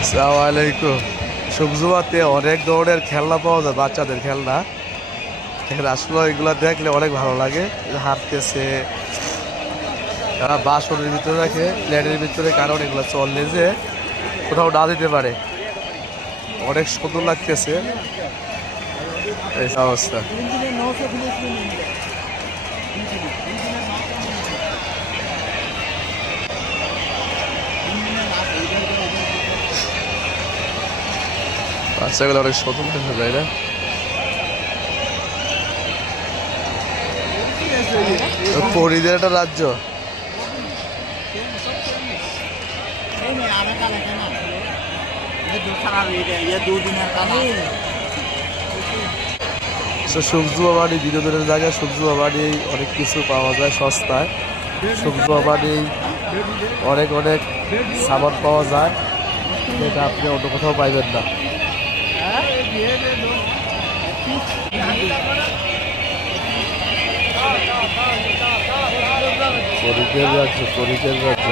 আসসালামু আলাইকুম। সবজুয়াতে অনেক ধরনের খেলনা পাওয়া যায়, বাচ্চাদের খেলনা। এখানে আসলে এগুলো দেখলে অনেক ভালো লাগে। হাঁটতেছে, তারা বাসনের ভিতরে রাখে, প্লেটের ভিতরে, কারণ এগুলো চললে যে কোথাও না দিতে পারে। অনেক সুন্দর লাগতেছে এই অবস্থা। বাচ্চাগুলো অনেক সুন্দর লাগছে, তাই না? পরিদের একটা রাজ্য। সবজুয়াবাড়ি বিনোদনের জায়গায়, সবজুয়াবাড়ি অনেক কিছু পাওয়া যায় সস্তায়। সবজুয়াবাড়ি অনেক অনেক সামান পাওয়া যায়, যেটা আপনি অন্য কোথাও পাইবেন না। পরিচয় রাজ্য, পরিচয় রাজ্য।